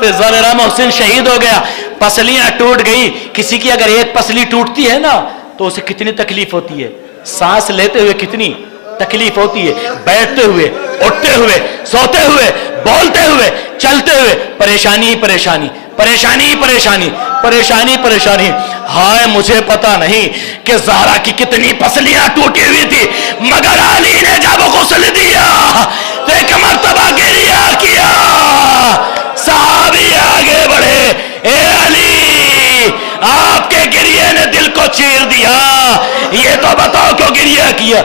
فضہ میرا محسن شہید ہو گیا، پسلیاں ٹوٹ گئی. کسی کی اگر ایک پسلی ٹوٹتی ہے نا تو اسے کتنی تکلیف ہوتی ہے، سانس لیتے ہوئے کتنی تکلیف ہوتی ہے، بیٹھتے ہوئے، اٹھتے ہوئے، سوتے ہوئے، بولتے ہوئے، چلتے ہوئے، پریشانی پریشانی پریشانی پریشانی پریشانی پریشانی. ہائے مجھے پتا نہیں کہ زہرا کی کتنی پسلیاں ٹوٹی ہوئی تھی، مگر علی نے جب غسل دیا تو ایک مرتبہ گریہ کیا. صحابی آگے بڑھے، اے علی آپ کے گریہ نے دل کو چیر دیا، یہ تو بتاؤ کیوں گریہ کیا.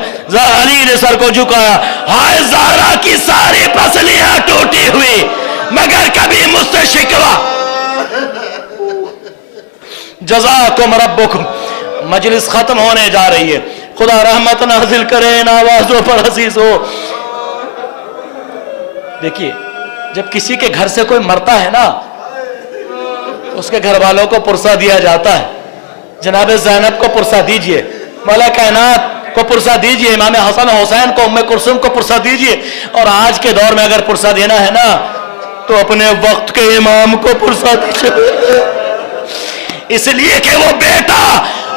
علی نے سر کو جھکایا، ہائے زہرا کی ساری پسلیاں ٹوٹی ہوئی مگر کبھی مجھ سے شکوا. جزاکم ربکم. مجلس ختم ہونے جا رہی ہے، خدا رحمت نازل کرے ان آوازوں پر عزیز ہو. دیکھیے جب کسی کے گھر سے کوئی مرتا ہے نا اس کے گھر والوں کو پرسہ دیا جاتا ہے. جناب زینب کو پرسہ دیجئے، مولا کائنات کو پرسہ دیجئے، امام حسن حسین کو، ام کلثوم کو پرسہ دیجئے. اور آج کے دور میں اگر پرسہ دینا ہے نا تو اپنے وقت کے امام کو پرسہ دیجئے، اس لیے کہ وہ بیٹا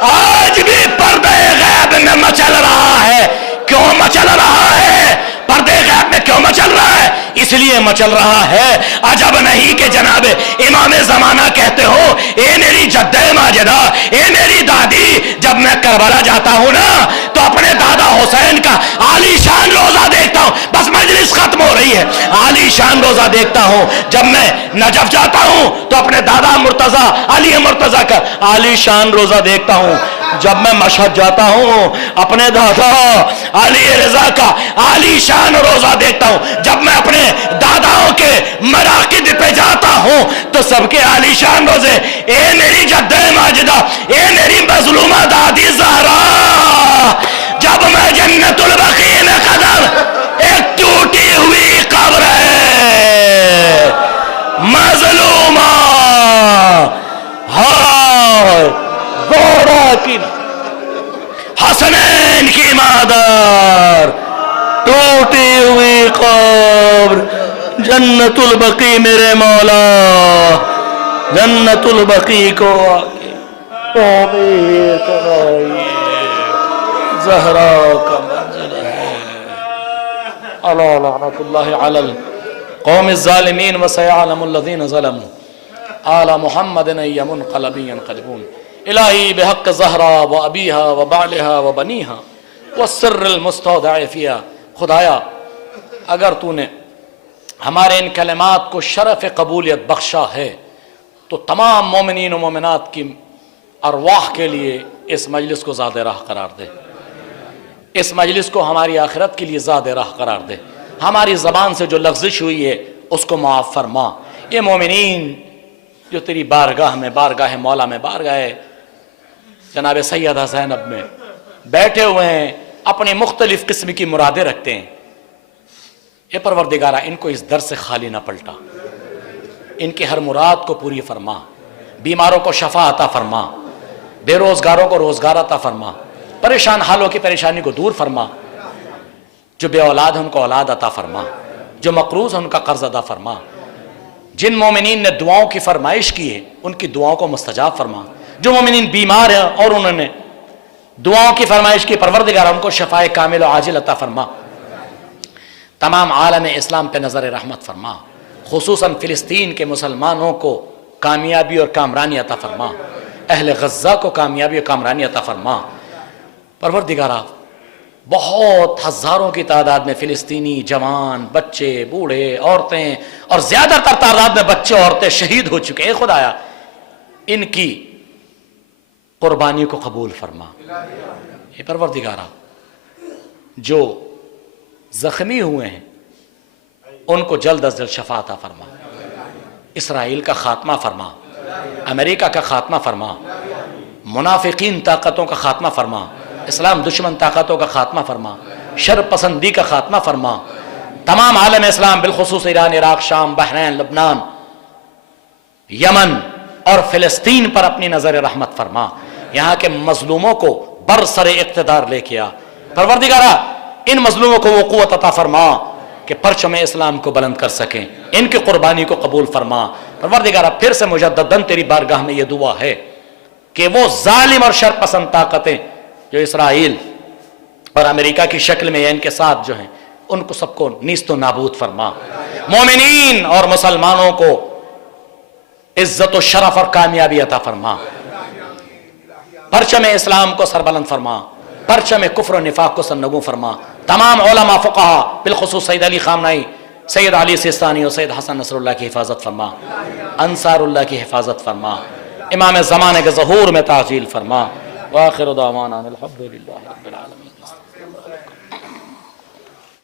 آج بھی پردے غیب میں مچل رہا ہے. کیوں مچل رہا ہے؟ پردے غیب میں کیوں مچل رہا ہے؟ اس لیے مچل رہا ہے عجب نہیں کہ جناب امام زمانہ کہتے ہو اے میری جدہ ماجدہ، اے میری دادی، جب میں کربلا جاتا ہوں نا تو اپنے دادا حسین کا عالی شان روزہ دیکھتا ہوں. بس مجلس ختم ہو رہی ہے، عالی شان روزہ دیکھتا ہوں. جب میں نجف جاتا ہوں تو اپنے دادا مرتضیٰ علی مرتضیٰ کا عالی شان روزہ دیکھتا ہوں. جب میں مشہد جاتا ہوں اپنے دادا علی رضا کا عالی شان روزہ دیکھتا ہوں. جب میں اپنے داداؤں کے مراقد پہ جاتا ہوں تو سب کے عالی شان روزے. اے میری جدہ ماجدہ، اے میری مظلومہ دادی زہرا، جب میں جنت البقیع میں قدم، ایک ٹوٹی ہوئی قبر ہے مظلومہ، ہائے زہرا کی حسنین کی مادر، ٹوٹی ہوئی قبر، جنت البقیع میرے مولا، جنت البقیع کو آگے تعمیر کرائیے. زہرا کا منزل ہے. الا لعنت اللہ علی القوم الظالمین وسیعلم الذین ظلموا آل محمد ای منقلب ینقلبون. الہی بحق زہرا و ابیہا و بعلہا و بنیہا والسر المستودع فیہا. خدایا اگر تو نے ہمارے ان کلمات کو شرف قبولیت بخشا ہے تو تمام مومنین و مومنات کی ارواح کے لیے اس مجلس کو زاد راہ قرار دے، اس مجلس کو ہماری آخرت کے لیے زاد راہ قرار دے. ہماری زبان سے جو لغزش ہوئی ہے اس کو معاف فرما. یہ مومنین جو تیری بارگاہ میں، بارگاہ مولا میں، بارگاہ جناب سیدہ زینب میں بیٹھے ہوئے ہیں، اپنے مختلف قسم کی مرادیں رکھتے ہیں، اے پروردگارہ ان کو اس در سے خالی نہ پلٹا، ان کی ہر مراد کو پوری فرما. بیماروں کو شفا عطا فرما، بے روزگاروں کو روزگار عطا فرما، پریشان حالوں کی پریشانی کو دور فرما. جو بے اولاد ہیں ان کو اولاد عطا فرما، جو مقروض ہیں ان کا قرض ادا فرما. جن مومنین نے دعاؤں کی فرمائش کی ہے ان کی دعاؤں کو مستجاب فرما. جو مومنین بیمار ہیں اور انہوں نے دعاؤں کی فرمائش کی، پروردگار ان کو شفائے کامل و عاجل عطا فرما. تمام عالم اسلام پہ نظر رحمت فرما، خصوصاً فلسطین کے مسلمانوں کو کامیابی اور کامرانی عطا فرما، اہل غزہ کو کامیابی اور کامرانی عطا فرما. پروردگارہ بہت ہزاروں کی تعداد میں فلسطینی جوان، بچے، بوڑھے، عورتیں اور زیادہ تر تعداد میں بچے عورتیں شہید ہو چکے ہیں. خدایا ان کی قربانی کو قبول فرما. اے پروردگارہ جو زخمی ہوئے ہیں ان کو جلد از جلد شفا عطا فرما. اسرائیل کا خاتمہ فرما، امریکہ کا خاتمہ فرما، منافقین طاقتوں کا خاتمہ فرما. اسلام دشمن طاقتوں کا خاتمہ فرما، شر پسندی کا خاتمہ فرما، تمام عالم اسلام بالخصوص ایران، عراق، شام، بحرین، لبنان، یمن اور فلسطین پر اپنی نظر رحمت فرما، یہاں کے مظلوموں کو برسر اقتدار لے کے آ پروردگارا، ان مظلوموں کو وہ قوت عطا فرما کہ پرچم اسلام کو بلند کر سکیں، ان کی قربانی کو قبول فرما پروردگارا۔ پھر سے مجدداً تیری بارگاہ میں یہ دعا ہے کہ وہ ظالم اور شر پسند طاقتیں جو اسرائیل اور امریکہ کی شکل میں یا ان کے ساتھ جو ہیں، ان کو سب کو نیست و نابود فرما، مومنین اور مسلمانوں کو عزت و شرف اور کامیابی عطا فرما، پرچم اسلام کو سربلند فرما، پرچم کفر و نفاق کو سرنگوں فرما، تمام علماء فقہا بالخصوص سید علی خامنائی، سید علی سیستانی اور سید حسن نصر اللہ کی حفاظت فرما، انصار اللہ کی حفاظت فرما، امام زمانے کے ظہور میں تعجیل فرما، وآخر دعوانا الحمدللہ رب العالمین۔